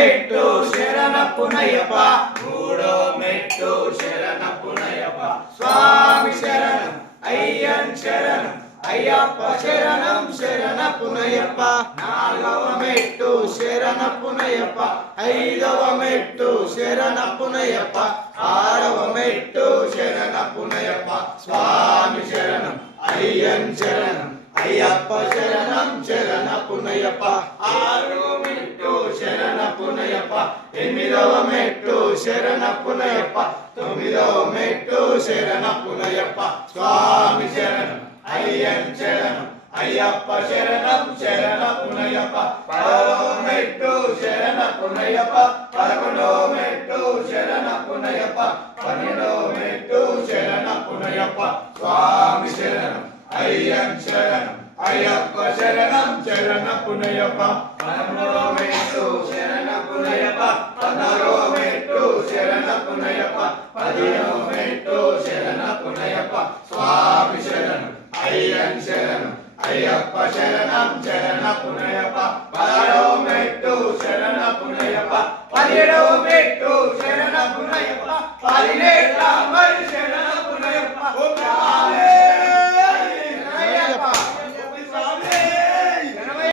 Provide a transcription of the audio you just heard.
మెట్టు శరణపునయ్యప్ప మూడో మెట్టు శరణపునయ్యప్ప స్వామి శరణం అయ్యన్ శరణం అయ్యప్ప శరణం శరణపునయ్యప్ప నాలుగవ మెట్టు శరణపునయ్యప్ప ఐదవ మెట్టు శరణపునయ్యప్ప ఆరవ మెట్టు శరణపునయ్యప్ప స్వామి శరణం అయ్యన్ శరణం అయ్యప్ప శరణం శరణపునయ్యప్ప ఆరో మెట్టు శరణపునయ్యప్ప ఎనిమిదవ మెట్టు శరణపునయ్యప్ప తొమ్మిదవ మెట్టు శరణపునయ్యప్ప స్వామి శరణం అయ్యన్ శరణం అయ్యప్ప శరణం శరణపునయ్యప్ప పదవ మెట్టు శరణపునయ్యప్ప పదకొండవ మెట్టు శరణపునయ్యప్ప పన్నెండవ మెట్టు శరణపునయ్యప్ప స్వామి శరణం అయ్యన్ శరణం అయ్యప్ప శరణం శరణపునయ్యప్ప పదమూడవ మెట్టు శరణపునయ్యప్ప పద్నాలుగవ మెట్టు శరణపునయ్యప్ప పదిహేనవ మెట్టు శరణపునయ్యప్ప స్వామి శరణం అయ్యన్ శరణం అయ్యప్ప శరణం శరణపునయ్యప్ప